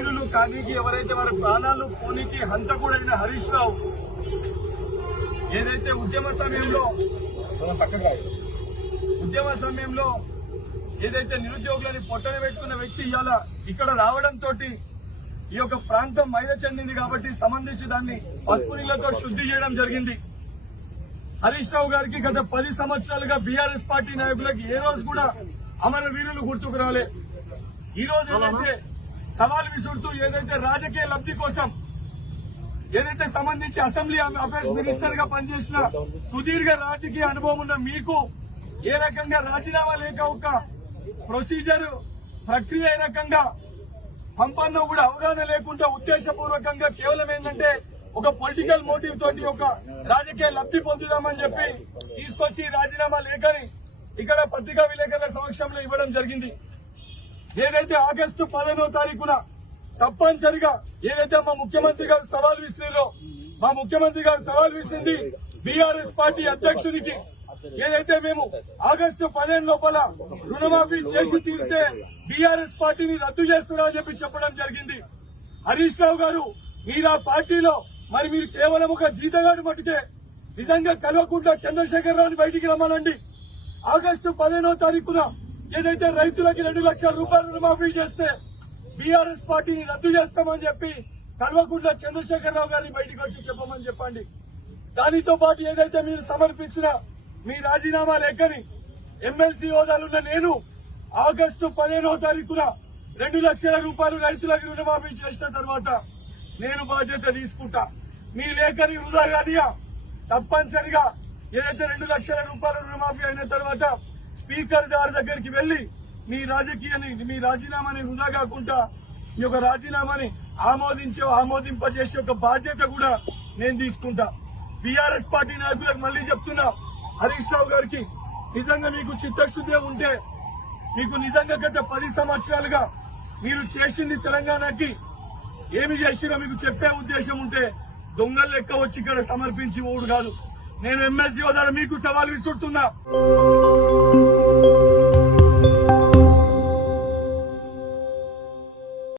వీరులు కానీకి ఎవరైతే వారి ప్రాణాలు పోనీకి హంతకుడైన హరీష్ రావు ఏదైతే ఉద్యమ సమయంలో ఏదైతే నిరుద్యోగులని పొట్టన పెట్టుకున్న వ్యక్తి ఇవాళ ఇక్కడ రావడంతో ఈ యొక్క ప్రాంతం మైద చెందింది కాబట్టి సంబంధించి దాన్ని పసుపు నీళ్లతో శుద్ధి చేయడం జరిగింది. హరీష్ రావు గారికి గత 10 సంవత్సరాలుగా బీఆర్ఎస్ పార్టీ నాయకులకు ఏ రోజు కూడా అమరవీరులు గుర్తుకు రాలే. ఈ రోజు ఏదైతే సవాల్ విసురుతూ ఏదైతే రాజకీయ లబ్ధి కోసం ఏదైతే సంబంధించి అసెంబ్లీ అఫైర్స్ మినిస్టర్ గా పనిచేసిన సుదీర్ఘ రాజకీయ అనుభవం ఉన్న మీకు ఏ రకంగా రాజీనామా లేక ఒక ప్రొసీజర్ ప్రక్రియ ఏ రకంగా పంపన్నో కూడా అవగాహన లేకుండా ఉద్దేశపూర్వకంగా కేవలం ఏంటంటే ఒక పొలిటికల్ మోటివ్ తోటి ఒక రాజకీయ లబ్ధి పొందుదామని చెప్పి తీసుకొచ్చి రాజీనామా లేఖని ఇక్కడ పత్రికా విలేకరుల సమక్షంలో ఇవ్వడం జరిగింది. ఏదైతే ఆగస్టు 15వ తారీఖున తప్పనిసరిగా ఏదైతే మా ముఖ్యమంత్రి గారు సవాల్ విసిరిలో మా ముఖ్యమంత్రి గారు సవాల్ విసిరింది బీఆర్ఎస్ పార్టీ అధ్యక్షుడికి ఏదైతే మేము ఆగస్టు 15 లోపల రుణమాఫీ చేసి తీరితే బీఆర్ఎస్ పార్టీని రద్దు చేస్తున్నారని చెప్పి చెప్పడం జరిగింది. హరీష్ రావు గారు మీరు ఆ పార్టీలో మరి మీరు కేవలం ఒక జీతగాడు మట్టుకే నిజంగా కల్వకుంట్ల చంద్రశేఖర్ రావుని బయటికి రమ్మనండి. ఆగస్టు 15వ తారీఖున ఏదైతే రైతులకి 2 లక్షల రూపాయలు రుణమాఫీ చేస్తే బీఆర్ఎస్ పార్టీని రద్దు చేస్తామని చెప్పి కల్వకుంట్ల చంద్రశేఖర్ రావు గారిని బయటికి వచ్చి చెప్పమని చెప్పండి. దానితో పాటు ఏదైతే మీరు సమర్పించిన మీ రాజీనామా లేఖని ఎమ్మెల్సీ హోదాలున్న నేను ఆగస్టు 15వ తారీఖున 2 లక్షల రూపాయలు రైతులకు రుణమాఫీ చేసిన తర్వాత నేను బాధ్యత తీసుకుంటా. మీ లేఖని వృధా కానియా తప్పనిసరిగా ఏదైతే 2 లక్షల రూపాయల రుణమాఫీ అయిన తర్వాత స్పీకర్ గారి దగ్గరికి వెళ్లి మీ రాజీనామాని వృధా కాకుండా ఈ యొక్క రాజీనామాని ఆమోదింపజేసే ఒక బాధ్యత కూడా నేను తీసుకుంటా. బీఆర్ఎస్ పార్టీ నాయకులకు మళ్లీ చెప్తున్నా, హరీష్ రావు గారికి నిజంగా మీకు చిత్తశుద్ధి ఉంటే మీకు నిజంగా గత 10 సంవత్సరాలుగా మీరు చేసింది తెలంగాణకి ఏమి చేసినా మీకు చెప్పే ఉద్దేశం ఉంటే దొంగల లెక్క వచ్చి ఇక్కడ సమర్పించి ఓడు కాదు. నేను ఎమ్మెల్సీ హోదాలో మీకు సవాల్ విసురుతున్నా.